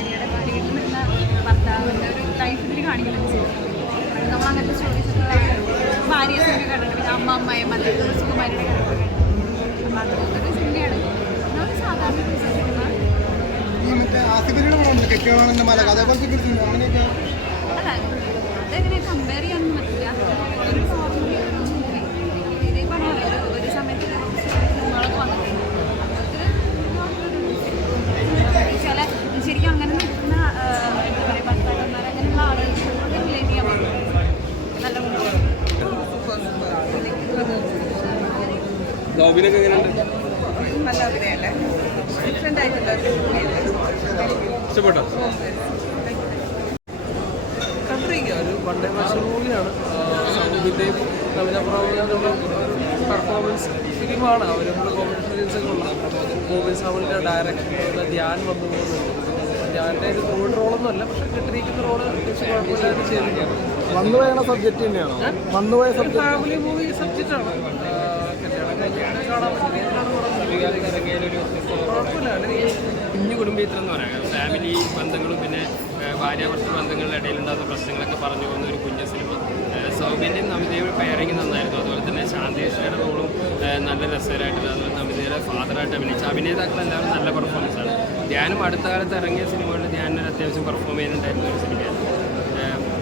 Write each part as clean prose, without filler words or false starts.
ഭാര്യയുടെ വീട്ടിൽ വരുന്ന ഭർത്താവിൻ്റെ ഒരു ലൈഫ് ഇതിൽ കാണിക്കുന്നുണ്ട്. നമ്മൾ അങ്ങനത്തെ സ്റ്റോറീസ് ഭാര്യയൊക്കെ കണ്ടിട്ട് പിന്നെ അമ്മയും അല്ലെങ്കിൽ സുകുമാരിയുടെ കണ്ടിട്ടുണ്ട്. അപ്പം അതുപോലൊരു സിനിമയാണ്. ഒരു സാധാരണ സിനിമ. അല്ല അതെങ്ങനെ കമ്പയർ ചെയ്യാനൊന്നും പറ്റില്ല. ഒരു നോർമൽ ഇതേ പറഞ്ഞ ഒരു സമയത്ത് സിനിമകളൊക്കെ വന്നിട്ടുണ്ട്. ചില ശരിക്കും അങ്ങനെ നിൽക്കുന്ന എന്താ പറയുക ഭർത്താക്കന്മാർ അങ്ങനെയുള്ള ആളുകൾക്ക് റിലേറ്റ് ചെയ്യാൻ പറ്റും. നല്ല നല്ല അഭിനയല്ലേ, ഡിഫറെൻ്റ് ആയിട്ടുള്ള ഇഷ്ടപ്പെട്ടോ? കണ്ടിരിക്കുക ഒരു വൺ ഡേ മാച്ച് മൂവിയാണ്. സൗബിൻ്റെയും നവീന പ്രഭുവിൻ്റെ പെർഫോമൻസ് ഫിലിമാണ്. അവർ നമ്മുടെ കോമ്പറ്റീഷൻ സീൻസൊക്കെ ഉള്ള മൂവി സാമിൻ്റെ ഡയറക്ടർ ധ്യാൻ വന്നു പോകുന്നുണ്ട്. ധ്യാൻ്റെ ഒരു കോവിഡ് റോളൊന്നുമല്ല, പക്ഷെ കിട്ടിയിരിക്കുന്ന റോള് അത്യാവശ്യം കുഴപ്പമില്ലാതെ ചെയ്തിരിക്കുകയാണ്. വന്നുപോയ സബ്ജക്റ്റ് തന്നെയാണോ? വന്നുപോയ സബ്ജക്ട് ഫാമിലി മൂവി സബ്ജക്റ്റാണ്. കല്യാണം കഴിഞ്ഞിട്ട് കാണാൻ കുഴപ്പമില്ല. കുഞ്ഞു കുടുംബത്തിൽ എന്ന് പറയാം. ഫാമിലി ബന്ധങ്ങളും പിന്നെ ഭാര്യാഭർത്തൃ ബന്ധങ്ങളുടെ ഇടയിലുണ്ടാകുന്ന പ്രശ്നങ്ങളൊക്കെ പറഞ്ഞു പോകുന്ന ഒരു കുഞ്ഞു സിനിമ. സൗബിൻ്റെയും നമിതയുടെ പെയറിങ് നന്നായിരുന്നു. അതുപോലെ തന്നെ ശാന്തേശ്വരയുടെ റോളും നല്ല രസകരമായിട്ടുണ്ട്. അതുപോലെ നമിതയുടെ ഫാദറായിട്ട് അഭിനയിച്ച അഭിനേതാക്കളെല്ലാവരും നല്ല പെർഫോമൻസാണ്. ധ്യാനും അടുത്ത കാലത്ത് ഇറങ്ങിയ സിനിമകളിൽ ധ്യാനിന് അത്യാവശ്യം പെർഫോം ചെയ്യുന്നുണ്ടായിരുന്ന ഒരു സിനിമയാണ്.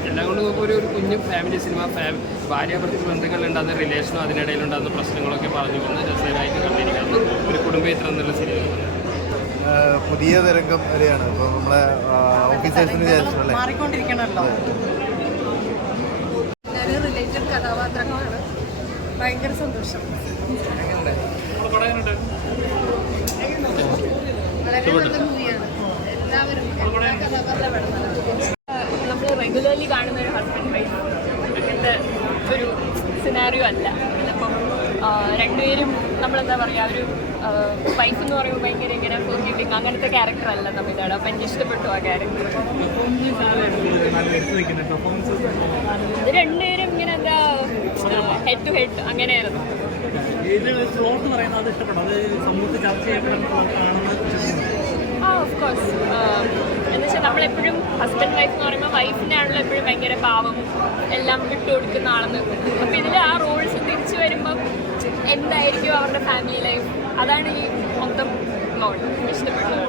എല്ലാം കൊണ്ട് നോക്കുമ്പോൾ ഒരു കുഞ്ഞു ഫാമിലി സിനിമ. ഭാര്യാഭർത്തൃ ബന്ധങ്ങളിലുണ്ടാകുന്ന റിലേഷനും അതിനിടയിലുണ്ടാകുന്ന പ്രശ്നങ്ങളൊക്കെ പറഞ്ഞു പോകുന്ന രസകരമായിട്ട് കണ്ടിരിക്കുന്ന ഒരു കുടുംബചിത്രം എന്നുള്ള സിനിമ. പുതിയ തരംഗം വരെയാണ് ഇപ്പോൾ നമ്മളെ ഓഫീസേഴ്സിന് വിചാരിച്ചല്ലേ മാറിക്കൊണ്ടിരിക്കണമല്ലോ. റിലേറ്റഡ് കഥാപാത്രങ്ങളാണ്. ഭയങ്കര സന്തോഷം. വളരെ നല്ല മൂവിയാണ്. എല്ലാവരും നമ്മൾ റെഗുലർലി കാണുന്ന ഒരു ഹസ്ബൻഡ് വൈഫ് അങ്ങനത്തെ ഒരു സിനാരിയോ അല്ല. ഇതിപ്പം രണ്ടുപേരും നമ്മളെന്താ പറയുക, ഒരു വൈഫ് എന്ന് പറയുമ്പോൾ ഭയങ്കര ഇങ്ങനെ ഫോർഗിവിങ് അങ്ങനത്തെ ക്യാരക്ടർ അല്ല തമിഴ്നാട്. അപ്പം എനിക്ക് ഇഷ്ടപ്പെട്ടു ആ ക്യാരക്ടർ. ഇത് രണ്ടുപേരും ഇങ്ങനെ എന്താ ഹെഡ് ടു ഹെഡ് അങ്ങനെയായിരുന്നു. ഓഫ് കോഴ്സ് എന്ന് വെച്ചാൽ നമ്മളെപ്പോഴും ഹസ്ബൻഡ് വൈഫ് എന്ന് പറയുമ്പോൾ വൈഫിനാണല്ലോ എപ്പോഴും ഭയങ്കര പാവം എല്ലാം വിട്ടു കൊടുക്കുന്ന ആളെന്ന്. അപ്പോൾ ഇതിൽ ആ റോൾസ് തിരിച്ചു വരുമ്പം എന്തായിരിക്കും അവരുടെ ഫാമിലി ലൈഫ്, അതാണ് ഈ മൊത്തം ഇഷ്ടപ്പെട്ടത്.